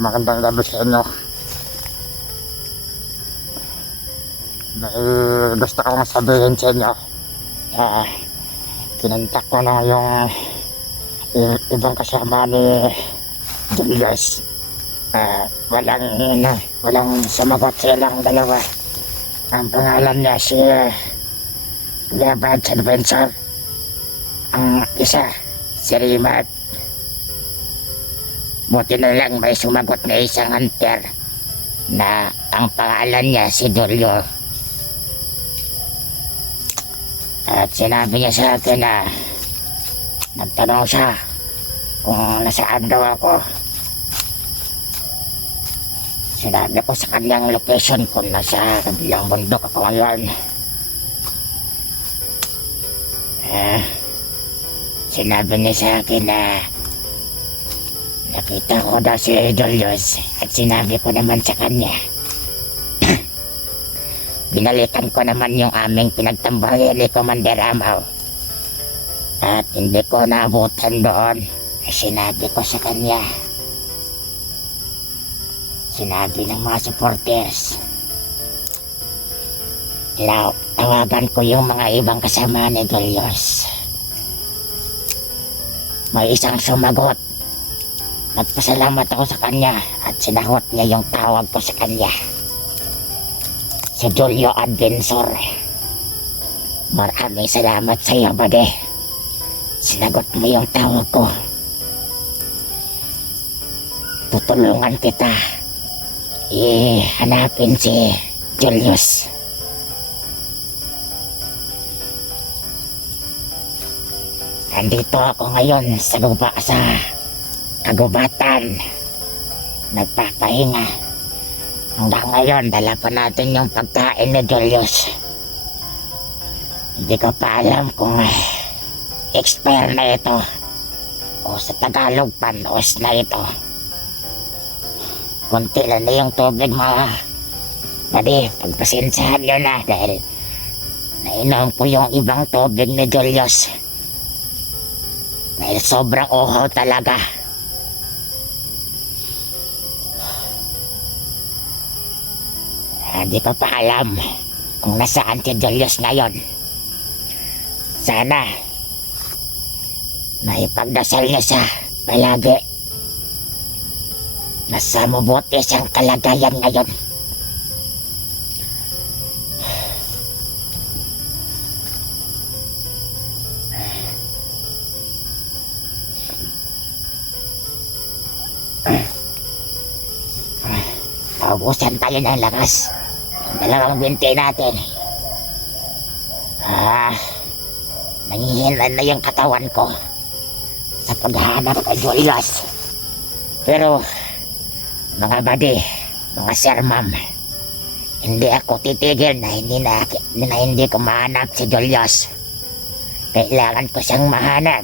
Magandang gabi sa inyo. May gusto kong sabihin sa inyo. Kinontak ko na yung ibang kasama ni Julius. Walang sumagot silang dalawa. Ang pangalan niya si Leopard Adventure. Ang isa si Rimart. Buti na lang may sumagot na isang hunter na ang pangalan niya si Julio. At sinabi niya sa akin na nagtanong siya kung nasaan daw ako. Sinabi ko sa kanyang location kung nasa kabilang bundok ako ngayon. Sinabi niya sa akin na nakita ko daw si Julius at sinabi ko naman sa kanya. Binalikan ko naman yung aming pinagtambayan ni Commander Amaw. At hindi ko naabutan doon. Sinabi ko sa kanya. Sinabi ng mga supporters. Tawagan ko yung mga ibang kasama ni Julius. May isang sumagot. Nagpasalamat ako sa kanya at sinagot niya yung tawag ko sa kanya. Si Julio Adventure. Maraming salamat sa iyo, buddy. Sinagot mo yung tawag ko. Tutulungan kita. Hanapin si Julius. Andito ako ngayon sa kagubatan. Nagpapahinga. Hanggang ngayon, dala pa natin yung pagkain ni Julius. Hindi ko pa alam kung expire na ito o sa Tagalog panos na ito. Kunti lang na yung tubig, mga buddy. Pagpasensyahan nyo na dahil nainom ko yung ibang tubig ni Julius. Dahil sobrang uhaw talaga. Hindi ko pa alam kung nasaan si Julius ngayon. Sana naipagdasal niya siya palagi. Nasa mabuti siyang kalagayan ngayon. Paubusan tayo ng lakas. Dalawang binti natin. Nangihinan na yung katawan ko sa paghahanap kay Julius. Pero mga buddy, mga sir, ma'am, hindi ako titigil na hindi ko mahanap si Julius. Kailangan ko siyang mahanap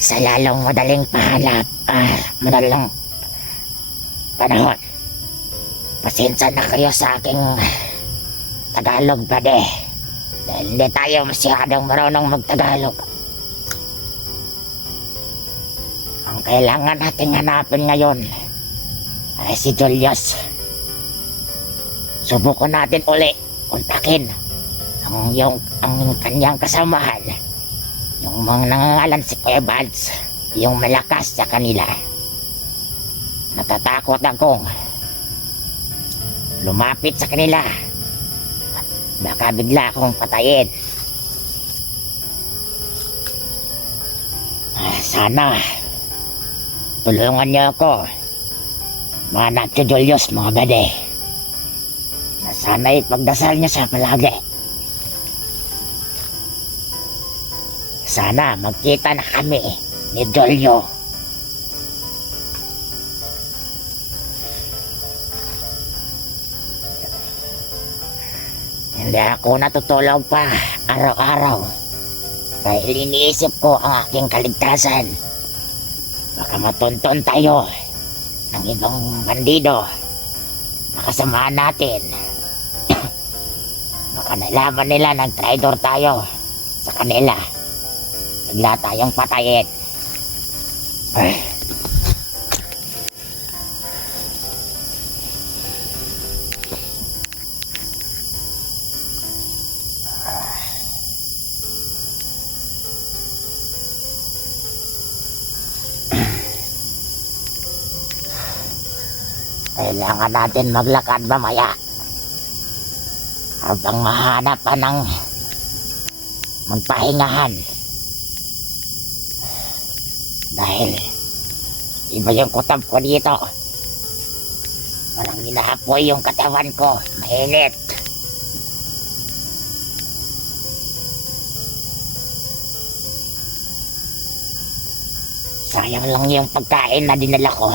sa lalong madaling madaling panahon. Pasensya na kayo sa aking Tagalog, buddy. Dahil hindi tayo masyadong marunong mag-Tagalog. Ang kailangan nating hanapin ngayon ay si Julius. Subukan natin uli kontakin ang kanyang kasamahan. Yung mga nangangalan si Kuya Bads, yung malakas sa kanila. Natatakot akong lumapit sa kanila. Baka bigla akong patayin. Sana tulungan niyo ako mahanap si Julius, mga buddy. Sana ipagdasal niyo siya palagi. Sana magkita na kami ni Julio. Hindi ako natutulog pa araw-araw dahil iniisip ko ang aking kaligtasan. Baka matunton tayo ng ibang bandido na kasamahan natin. Baka nalaman nila nag-traitor tayo sa kanila. Bigla tayong patayin. Kailangan natin maglakad mamaya. Habang mahanap pa ng magpahingahan. Dahil iba yung kutab ko dito. Parang inaapoy yung katawan ko. Mainit. Sayang lang yung pagkain na dinala ko.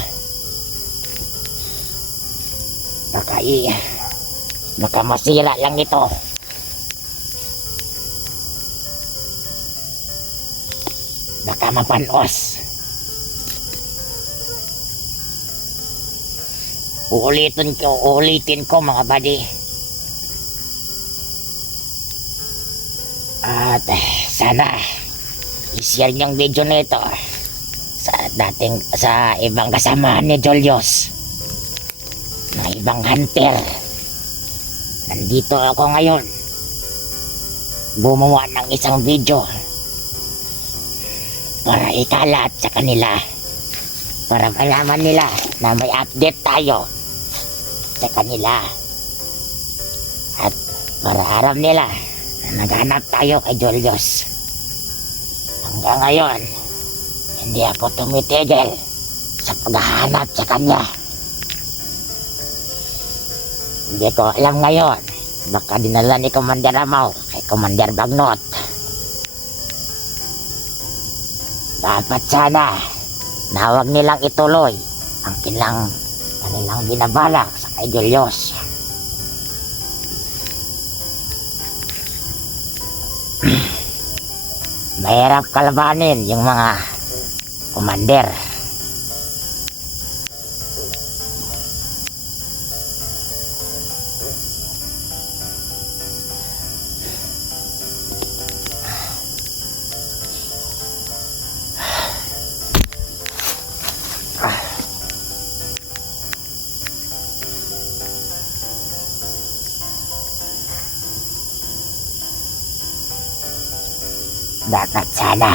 Baka masira lang ito. Baka mapanos. Uulitin ko mga buddy. At sana i-share niyong video na ito sa ibang kasamahan ni Julius, na ibang hunter. Nandito ako ngayon gumawa ng isang video para ikalat sa kanila, para malaman nila na may update tayo sa kanila, at para alam nila na naghanap tayo kay Julius. Hanggang ngayon hindi ako tumitigil sa paghahanap sa kanya. Hindi ko alam ngayon, baka dinala ni Commander Amaw kay Commander Bagnot. Dapat sana na huwag nilang ituloy ang kanilang binabalak sa kay Julius. Mahirap kalabanin yung mga Commander. Dapat sana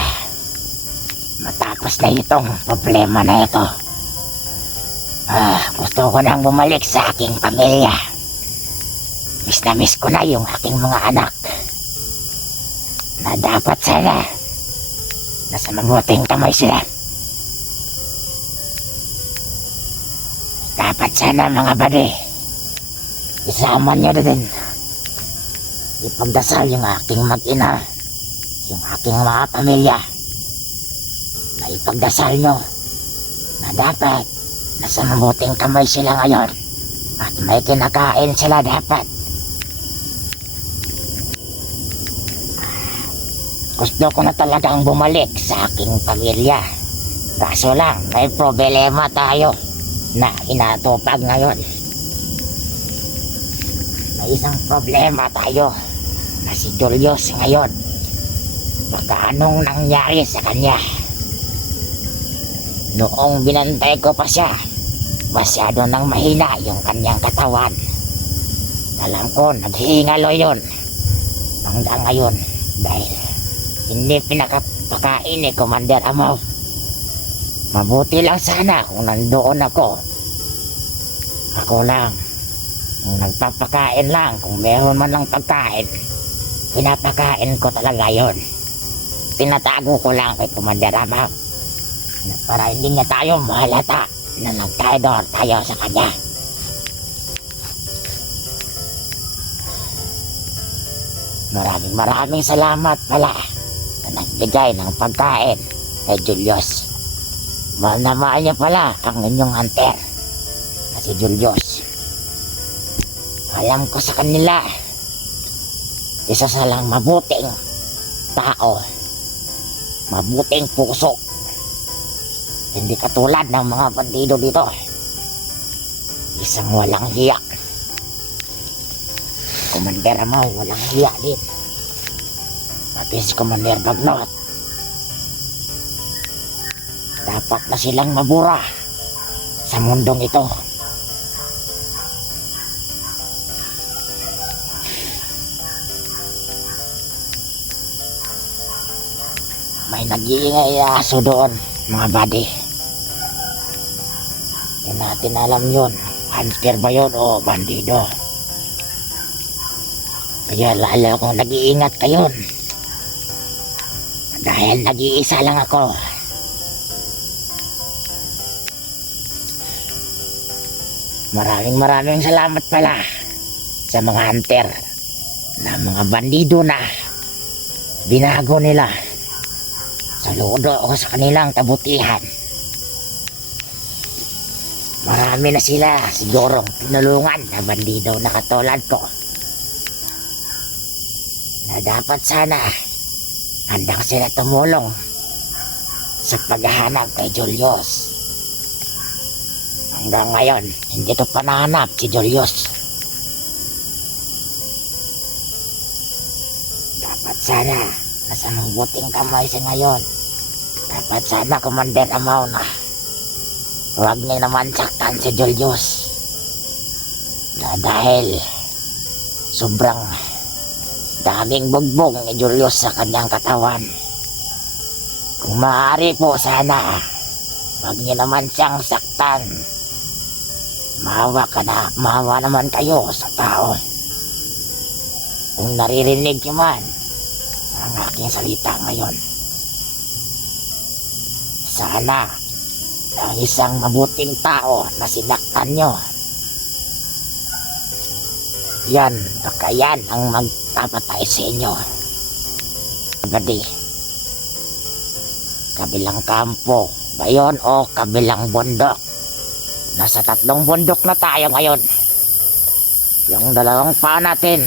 matapos na itong problema na ito. Gusto ko nang bumalik sa aking pamilya. Miss na miss ko na yung aking mga anak, na dapat sana nasa mabuting kamay sila. Dapat sana mga buddy, isama niyo din, ipagdasal yung aking mag-ina, yung aking mga pamilya, na ipagdasal nyo na dapat nasa mabuting kamay sila ngayon at may kinakain sila dapat. Gusto ko na talagang bumalik sa aking pamilya, kaso lang may problema tayo na inatupag ngayon. May isang problema tayo na si Julius ngayon. Baka anong nangyari sa kanya. Noong binantay ko pa siya, masyado nang mahina yung kanyang katawan. Alam ko naghihingalo yun hanggang ngayon dahil hindi pinakapakain ni Commander Amaw. Mabuti lang sana kung nandoon ako lang kung nagpapakain lang, kung meron man lang pagkain, pinapakain ko talaga yun. Tinatago ko lang kay Commander Amaw para hindi niya tayo mahalata na nag-traitor tayo sa kanya. Maraming salamat pala na nagbigay ng pagkain kay Julius. Mahal na mahal niya pala ang inyong hunter na si Julius. Alam ko sa kanila, isa sa lang mabuting tao, mabuting puso. Hindi katulad ng mga bandido dito. Isang walang hiya. Commander Amaw, walang hiya din. Pati si Commander Bagnot. Dapat na silang mabura sa mundong ito. May nag-iingay na aso doon, mga buddy. Hindi natin alam yun Hunter ba yun o bandido? Kaya lalo akong nag-iingat kayon. Dahil nag-iisa lang ako. Maraming salamat pala sa mga hunter na mga bandido na binago nila. Saludo ako sa kanilang kabutihan. Marami na sila sigurong tinulungan na bandido na katulad ko. Na dapat sana handa sila tumulong sa paghahanap kay Julius. Hanggang ngayon, hindi ko pa nahanap si Julius. Dapat sana nasa mabuting kamay siya ngayon. Dapat sana Commander Amaw na huwag niya naman saktan si Julius. Na dahil sobrang daming bugbog ni Julius sa kanyang katawan. Kung maaari po sana huwag niyo naman siyang saktan. Maawa naman kayo sa tao. Kung naririnig niyo man ang aking salita ngayon, sana ang isang mabuting tao na sinaktan niyo, baka yan ang magpapatay sa inyo. Agadi, kabilang kampo ba yun o kabilang bundok? Nasa 3 bundok na tayo ngayon. Yung 2 paa natin,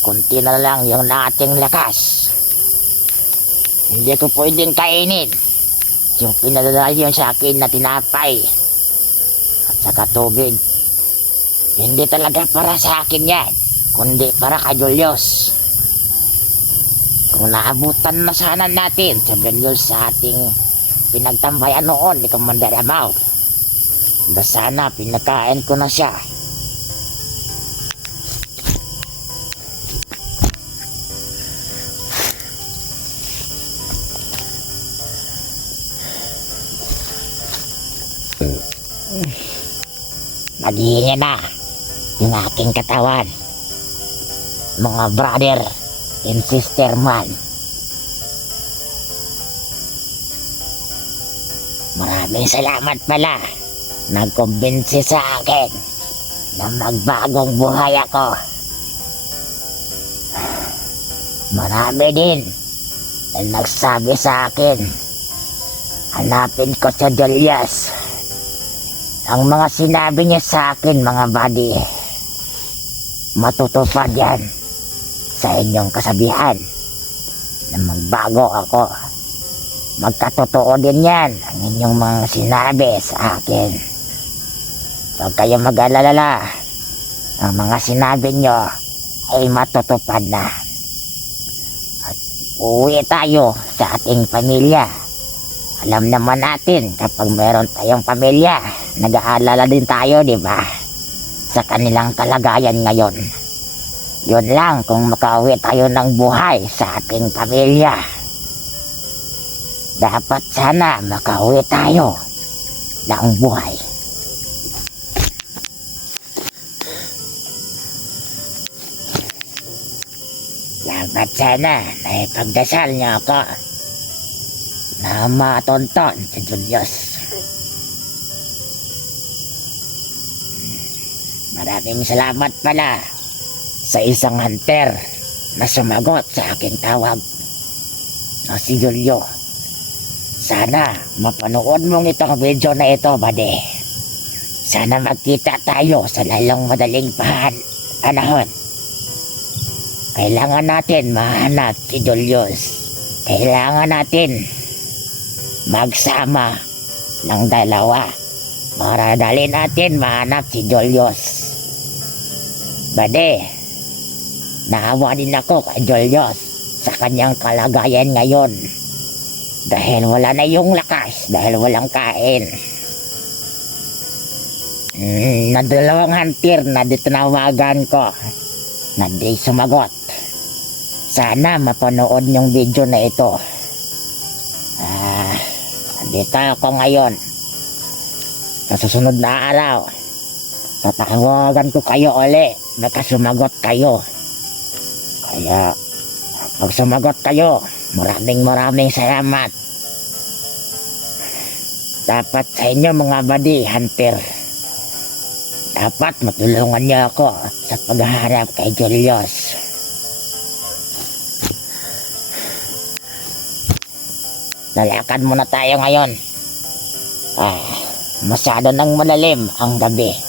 kunti na lang yung ating lakas. Hindi ko pwedeng kainin yung pinadala yun sa akin na tinapay at saka tubig. Hindi talaga para sa akin yan, kundi para kay Julius. Kung naabutan na sana natin si Julius sa ating pinagtambayan noon ni Commander Amaw, sana pinakain ko na siya. Maghihinga na yung aking katawan, mga brother and sister man. Maraming salamat pala. Nagkumbinsi sa akin na magbagong buhay ako. Marami din na nagsabi sa akin hanapin ko si Julius. Ang mga sinabi niya sa akin, mga buddy, matutupad yan sa inyong kasabihan na magbago ako. Magkatotoo din yan ang inyong mga sinabi sa akin. Huwag kayong mag-alala, ang mga sinabi nyo ay matutupad na. At uuwi tayo sa ating pamilya. Alam naman natin kapag meron tayong pamilya, nag-aalala din tayo, di ba? Sa kanilang kalagayan ngayon. Yun lang kung makauwi tayo ng buhay sa ating pamilya. Dapat sana makauwi tayo ng buhay. Dapat sana na ipagdasal niyo ako na matonton si Julius. Maraming salamat pala sa isang hunter na sumagot sa aking tawag na si Julio. Sana mapanood mong itong video na ito, buddy. Sana magkita tayo sa lalong madaling panahon. Kailangan natin mahanap si Julius. Kailangan natin magsama ng dalawa para dali natin mahanap si Julius. Buddy, naawa din ako kay Julius sa kanyang kalagayan ngayon. Dahil wala na yung lakas, dahil walang kain. Na 2 hunter na ditinawagan ko na di sumagot. Sana mapanood yung video na ito. Dito ako ngayon sa susunod na araw. tatawagan ko kayo uli. Baka sumagot kayo. Kaya, pag sumagot kayo, maraming salamat. Dapat sa inyo mga buddy hunter, dapat matulungan niyo ako sa paghaharap kay Julius. Lalakad muna tayo ngayon. Masyado nang malalim ang gabi.